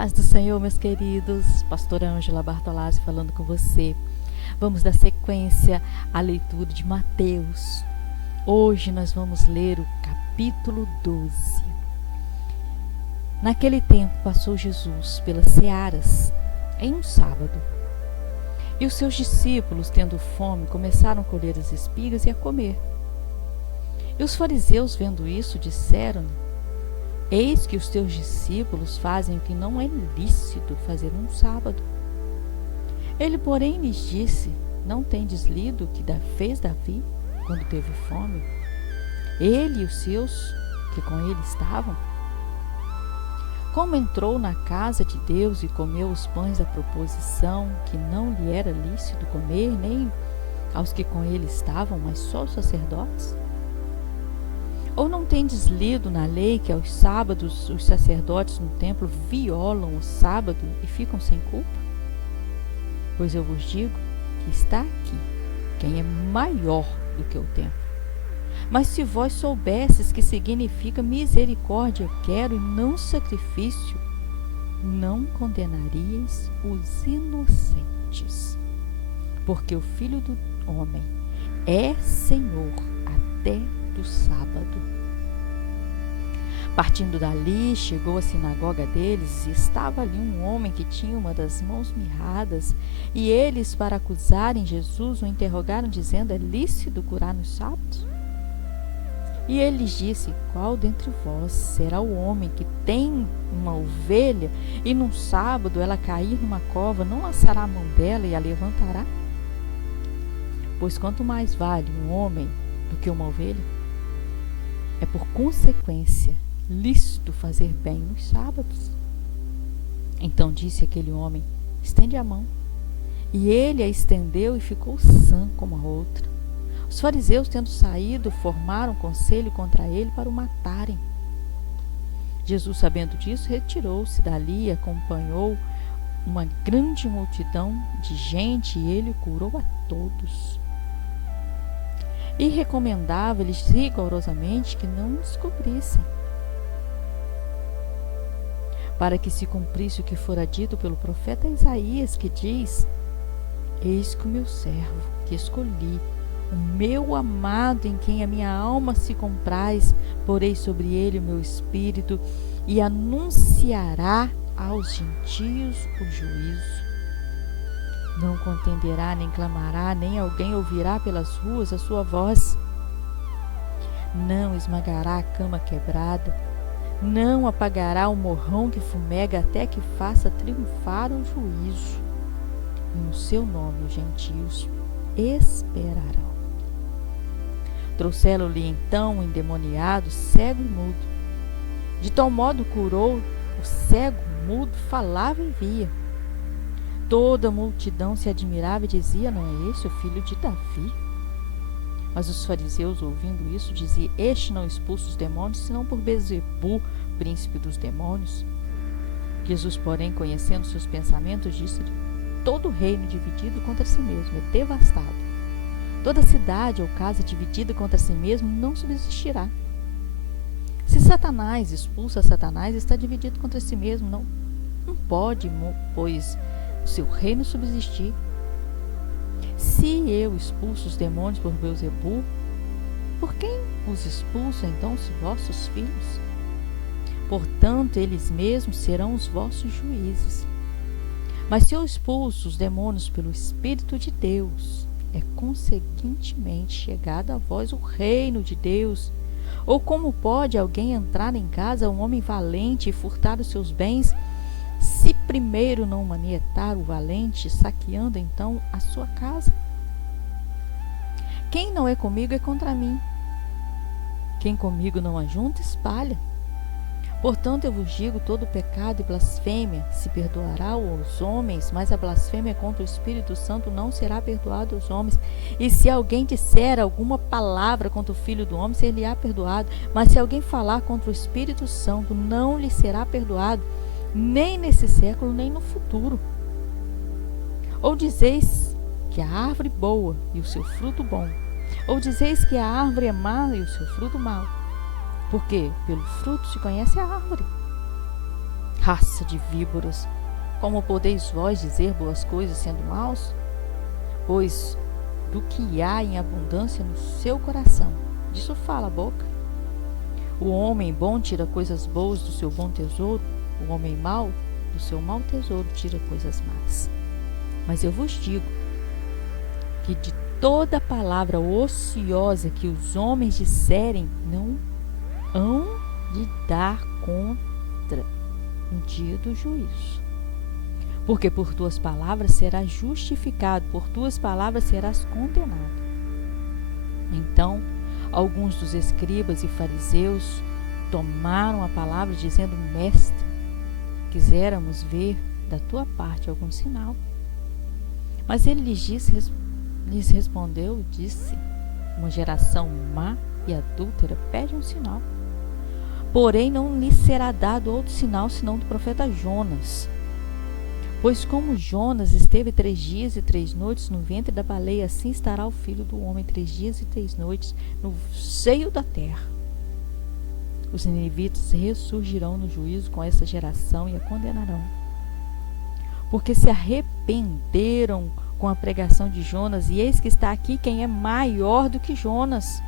Paz do Senhor, meus queridos. Pastora Ângela Bartolazzi falando com você. Vamos dar sequência à leitura de Mateus. Hoje nós vamos ler o capítulo 12. Naquele tempo passou Jesus pelas searas em um sábado. E os seus discípulos, tendo fome, começaram a colher as espigas e a comer. E os fariseus, vendo isso, disseram-lhe: Eis que os teus discípulos fazem o que não é lícito fazer num sábado. Ele, porém, lhes disse: Não tendes lido o que fez Davi quando teve fome? Ele e os seus que com ele estavam? Como entrou na casa de Deus e comeu os pães da proposição, que não lhe era lícito comer, nem aos que com ele estavam, mas só os sacerdotes? Ou não tendes lido na lei que aos sábados os sacerdotes no templo violam o sábado e ficam sem culpa? Pois eu vos digo que está aqui quem é maior do que o templo. Mas se vós soubesses que significa misericórdia quero e não sacrifício, não condenaríeis os inocentes. Porque o Filho do Homem é Senhor até do sábado. Partindo dali, chegou à sinagoga deles e estava ali um homem que tinha uma das mãos mirradas, e eles, para acusarem Jesus, o interrogaram, dizendo: É lícito curar nos sábados? E ele lhes disse: Qual dentre vós será o homem que tem uma ovelha e num sábado ela cair numa cova, não lançará a mão dela e a levantará? Pois quanto mais vale um homem do que uma ovelha? É por consequência lícito fazer bem nos sábados. Então disse aquele homem: Estende a mão. E ele a estendeu e ficou sã como a outra. Os fariseus, tendo saído, formaram conselho contra ele para o matarem. Jesus, sabendo disso, retirou-se dali e acompanhou uma grande multidão de gente, e ele curou a todos. E recomendava-lhes rigorosamente que não o descobrissem, para que se cumprisse o que fora dito pelo profeta Isaías, que diz: Eis que o meu servo, que escolhi, o meu amado, em quem a minha alma se compraz, porei sobre ele o meu espírito, e anunciará aos gentios o juízo. Não contenderá, nem clamará, nem alguém ouvirá pelas ruas a sua voz. Não esmagará a cama quebrada, não apagará o morrão que fumega, até que faça triunfar o juízo. E no seu nome os gentios esperarão. Trouxeram-lhe então um endemoniado, cego e mudo. De tal modo curou o cego, mudo, falava e via. Toda a multidão se admirava e dizia: Não é esse o filho de Davi? Mas os fariseus, ouvindo isso, diziam: Este não expulsa os demônios, senão por Beelzebu, príncipe dos demônios. Jesus, porém, conhecendo seus pensamentos, disse-lhe: Todo reino dividido contra si mesmo é devastado. Toda cidade ou casa dividida contra si mesmo não subsistirá. Se Satanás expulsa Satanás, está dividido contra si mesmo. Não pode, pois, o seu reino subsistir. Se eu expulso os demônios por Beelzebu, por quem os expulso então os vossos filhos? Portanto, eles mesmos serão os vossos juízes. Mas se eu expulso os demônios pelo Espírito de Deus, é conseguintemente chegado a vós o reino de Deus. Ou como pode alguém entrar em casa, um homem valente, e furtar os seus bens, se primeiro não manietar o valente, saqueando então a sua casa? Quem não é comigo é contra mim. Quem comigo não ajunta, espalha. Portanto, eu vos digo: todo pecado e blasfêmia se perdoará aos homens, mas a blasfêmia contra o Espírito Santo não será perdoada aos homens. E se alguém disser alguma palavra contra o Filho do Homem, ser-lhe-á perdoado. Mas se alguém falar contra o Espírito Santo, não lhe será perdoado, nem nesse século, nem no futuro. Ou dizeis que a árvore boa e o seu fruto bom, ou dizeis que a árvore é má e o seu fruto mau. Porque pelo fruto se conhece a árvore. Raça de víboras, como podeis vós dizer boas coisas sendo maus? Pois do que há em abundância no seu coração, disso fala a boca. O homem bom tira coisas boas do seu bom tesouro, o homem mau do seu mau tesouro tira coisas más. Mas eu vos digo que de toda palavra ociosa que os homens disserem, não hão de dar contra no dia do juízo. Porque por tuas palavras serás justificado, por tuas palavras serás condenado. Então, alguns dos escribas e fariseus tomaram a palavra, dizendo: Mestre, quiséramos ver da tua parte algum sinal. Mas ele lhes respondeu e disse: Uma geração má e adúltera pede um sinal. Porém, não lhe será dado outro sinal senão do profeta Jonas. Pois como Jonas esteve 3 dias e 3 noites no ventre da baleia, assim estará o Filho do Homem 3 dias e 3 noites no seio da terra. Os ninivitas ressurgirão no juízo com essa geração e a condenarão. Porque se arrependeram com a pregação de Jonas, e eis que está aqui quem é maior do que Jonas.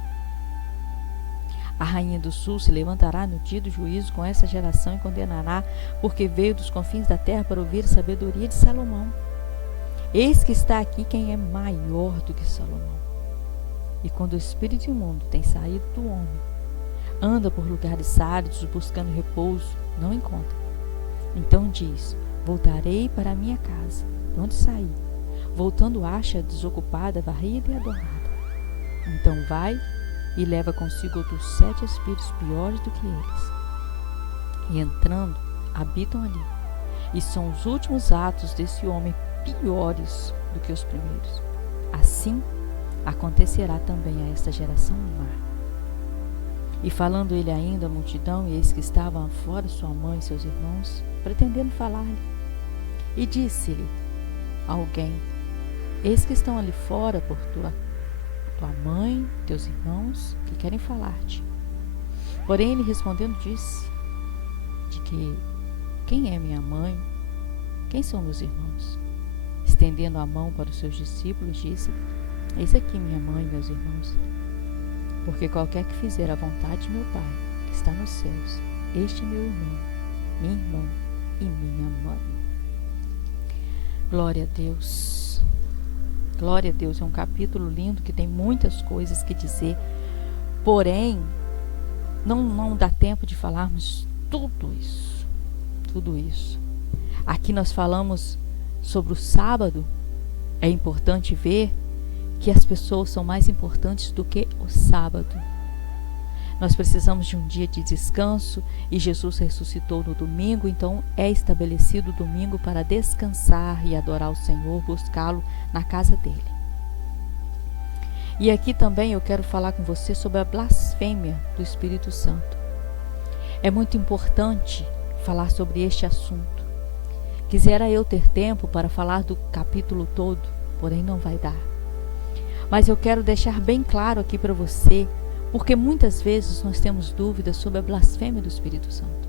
A rainha do sul se levantará no dia do juízo com essa geração e condenará, porque veio dos confins da terra para ouvir a sabedoria de Salomão. Eis que está aqui quem é maior do que Salomão. E quando o espírito imundo tem saído do homem, anda por lugares áridos buscando repouso, não encontra. Então diz: Voltarei para a minha casa, de onde saí. Voltando, acha desocupada, varrida e adornada. Então vai e leva consigo outros 7 espíritos piores do que eles. E entrando, habitam ali. E são os últimos atos desse homem piores do que os primeiros. Assim acontecerá também a esta geração má. E falando ele ainda à multidão, e eis que estavam fora sua mãe e seus irmãos, pretendendo falar-lhe. E disse-lhe alguém: Eis que estão ali fora por tua mãe, teus irmãos, que querem falar-te. Porém ele respondendo disse: De que quem é minha mãe? Quem são meus irmãos? Estendendo a mão para os seus discípulos, disse: Eis aqui minha mãe e meus irmãos. Porque qualquer que fizer a vontade de meu Pai, que está nos céus, este é meu irmão, minha irmã e minha mãe. Glória a Deus. Glória a Deus, é um capítulo lindo que tem muitas coisas que dizer, porém, não dá tempo de falarmos tudo isso. Aqui nós falamos sobre o sábado. É importante ver que as pessoas são mais importantes do que o sábado. Nós precisamos de um dia de descanso e Jesus ressuscitou no domingo, então é estabelecido o domingo para descansar e adorar o Senhor, buscá-lo na casa dele. E aqui também eu quero falar com você sobre a blasfêmia do Espírito Santo. É muito importante falar sobre este assunto. Quisera eu ter tempo para falar do capítulo todo, porém não vai dar. Mas eu quero deixar bem claro aqui para você, porque muitas vezes nós temos dúvidas sobre a blasfêmia do Espírito Santo.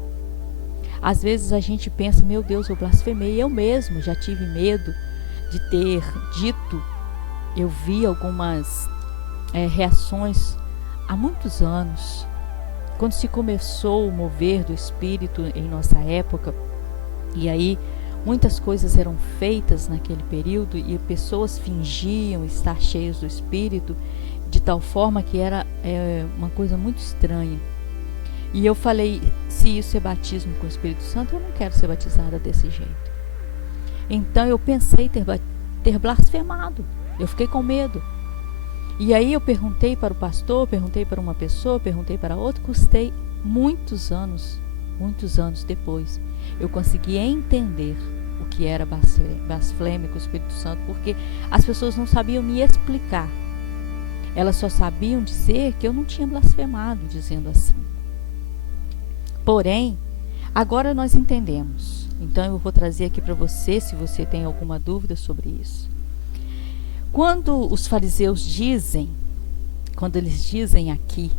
Às vezes a gente pensa: meu Deus, eu blasfemei. Eu mesmo já tive medo de ter dito. Eu vi algumas reações há muitos anos, quando se começou o mover do Espírito em nossa época, e aí muitas coisas eram feitas naquele período e pessoas fingiam estar cheias do Espírito, de tal forma que era uma coisa muito estranha. E eu falei: se isso é batismo com o Espírito Santo, eu não quero ser batizada desse jeito. Então eu pensei ter blasfemado. Eu fiquei com medo. E aí eu perguntei para o pastor, perguntei para uma pessoa, perguntei para outra. Custei muitos anos depois, eu consegui entender o que era blasfêmia com o Espírito Santo, porque as pessoas não sabiam me explicar. Elas só sabiam dizer que eu não tinha blasfemado, dizendo assim. Porém, agora nós entendemos. Então eu vou trazer aqui para você, se você tem alguma dúvida sobre isso. Quando os fariseus dizem, quando eles dizem aqui,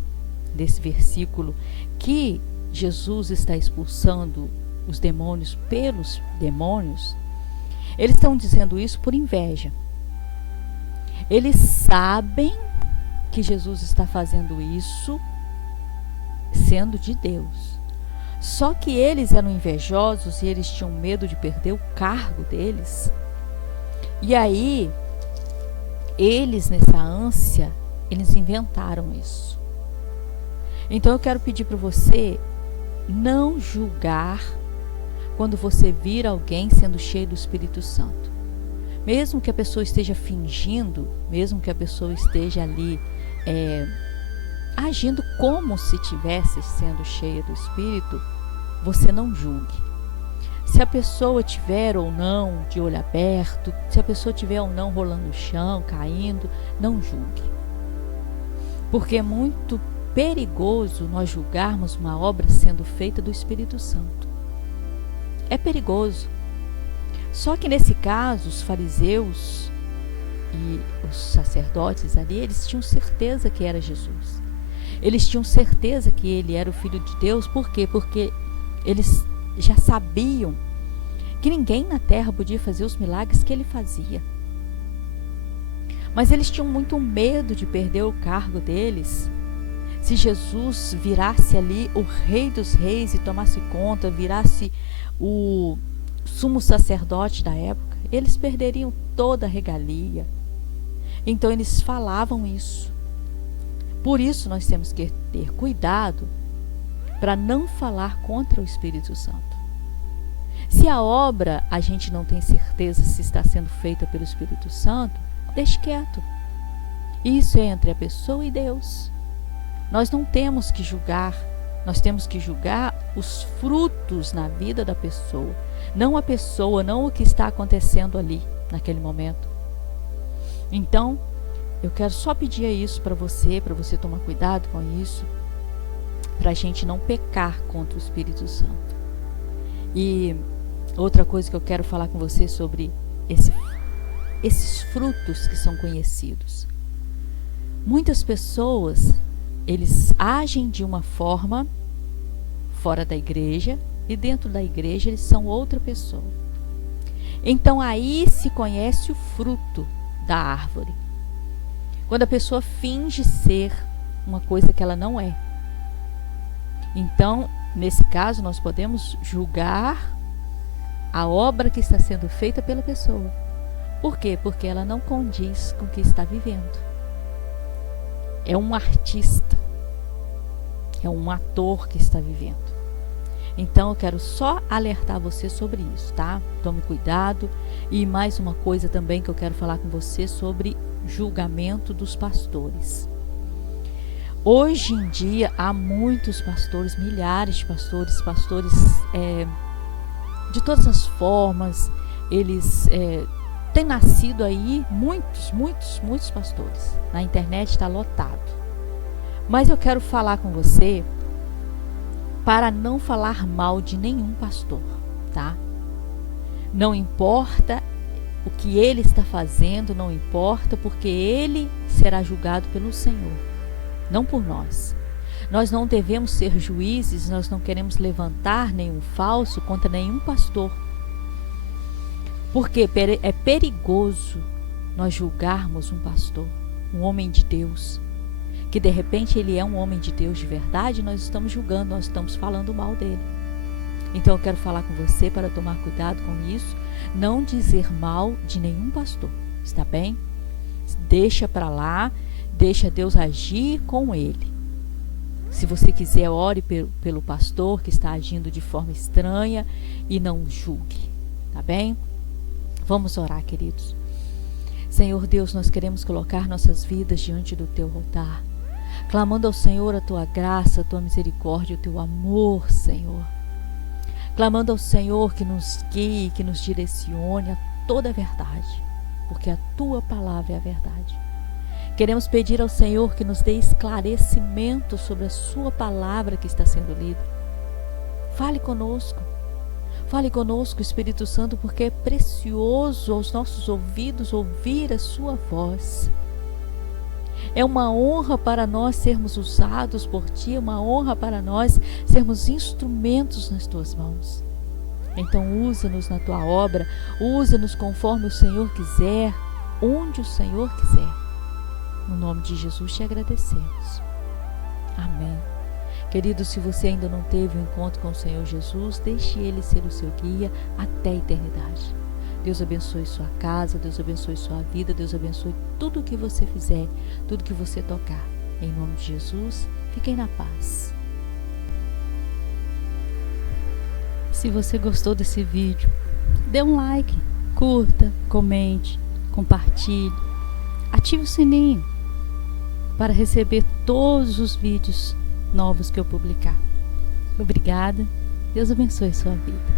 desse versículo, que Jesus está expulsando os demônios pelos demônios, eles estão dizendo isso por inveja. Eles sabem que Jesus está fazendo isso sendo de Deus. Só que eles eram invejosos e eles tinham medo de perder o cargo deles. E aí, eles, nessa ânsia, eles inventaram isso. Então eu quero pedir para você não julgar quando você vir alguém sendo cheio do Espírito Santo. Mesmo que a pessoa esteja fingindo, mesmo que a pessoa esteja ali agindo como se estivesse sendo cheia do Espírito, você não julgue. Se a pessoa tiver ou não de olho aberto, se a pessoa tiver ou não rolando no chão, caindo, não julgue. Porque é muito perigoso nós julgarmos uma obra sendo feita do Espírito Santo. É perigoso. Só que nesse caso, os fariseus e os sacerdotes ali, eles tinham certeza que era Jesus. Eles tinham certeza que ele era o Filho de Deus. Por quê? Porque eles já sabiam que ninguém na terra podia fazer os milagres que ele fazia. Mas eles tinham muito medo de perder o cargo deles. Se Jesus virasse ali o Rei dos Reis e tomasse conta, virasse o sumo sacerdote da época, eles perderiam toda a regalia. Então eles falavam isso. Por isso nós temos que ter cuidado para não falar contra o Espírito Santo. Se a obra a gente não tem certeza se está sendo feita pelo Espírito Santo, deixe quieto. Isso é entre a pessoa e Deus. Nós não temos que julgar, nós temos que julgar os frutos na vida da pessoa, não a pessoa, não o que está acontecendo ali, naquele momento. Então, eu quero só pedir isso para você tomar cuidado com isso, para a gente não pecar contra o Espírito Santo. E outra coisa que eu quero falar com você sobre esses frutos que são conhecidos. Muitas pessoas, eles agem de uma forma fora da igreja e dentro da igreja eles são outra pessoa. Então aí se conhece o fruto da árvore. Quando a pessoa finge ser uma coisa que ela não é. Então, nesse caso, nós podemos julgar a obra que está sendo feita pela pessoa. Por quê? Porque ela não condiz com o que está vivendo. É um artista, é um ator que está vivendo. Então eu quero só alertar você sobre isso, tá? Tome cuidado. E mais uma coisa também que eu quero falar com você sobre julgamento dos pastores. Hoje em dia há muitos pastores, milhares de pastores de todas as formas. Eles têm nascido aí muitos pastores. Na internet está lotado. Mas eu quero falar com você para não falar mal de nenhum pastor, tá? Não importa o que ele está fazendo, não importa, porque ele será julgado pelo Senhor, não por nós. Nós não devemos ser juízes, nós não queremos levantar nenhum falso contra nenhum pastor. Porque é perigoso nós julgarmos um pastor, um homem de Deus, que de repente ele é um homem de Deus de verdade, nós estamos julgando, nós estamos falando mal dele. Então eu quero falar com você para tomar cuidado com isso, não dizer mal de nenhum pastor, está bem? Deixa para lá, deixa Deus agir com ele. Se você quiser, ore pelo pastor que está agindo de forma estranha e não julgue, tá bem? Vamos orar, queridos. Senhor Deus, nós queremos colocar nossas vidas diante do teu altar, clamando ao Senhor a tua graça, a tua misericórdia, o teu amor, Senhor. Clamando ao Senhor que nos guie, que nos direcione a toda a verdade, porque a tua palavra é a verdade. Queremos pedir ao Senhor que nos dê esclarecimento sobre a sua palavra que está sendo lida. Fale conosco, Espírito Santo, porque é precioso aos nossos ouvidos ouvir a sua voz. É uma honra para nós sermos usados por ti, é uma honra para nós sermos instrumentos nas tuas mãos. Então usa-nos na tua obra, usa-nos conforme o Senhor quiser, onde o Senhor quiser. No nome de Jesus te agradecemos. Amém. Querido, se você ainda não teve um encontro com o Senhor Jesus, deixe Ele ser o seu guia até a eternidade. Deus abençoe sua casa, Deus abençoe sua vida, Deus abençoe tudo o que você fizer, tudo que você tocar. Em nome de Jesus, fiquem na paz. Se você gostou desse vídeo, dê um like, curta, comente, compartilhe, ative o sininho para receber todos os vídeos novos que eu publicar. Obrigada, Deus abençoe sua vida.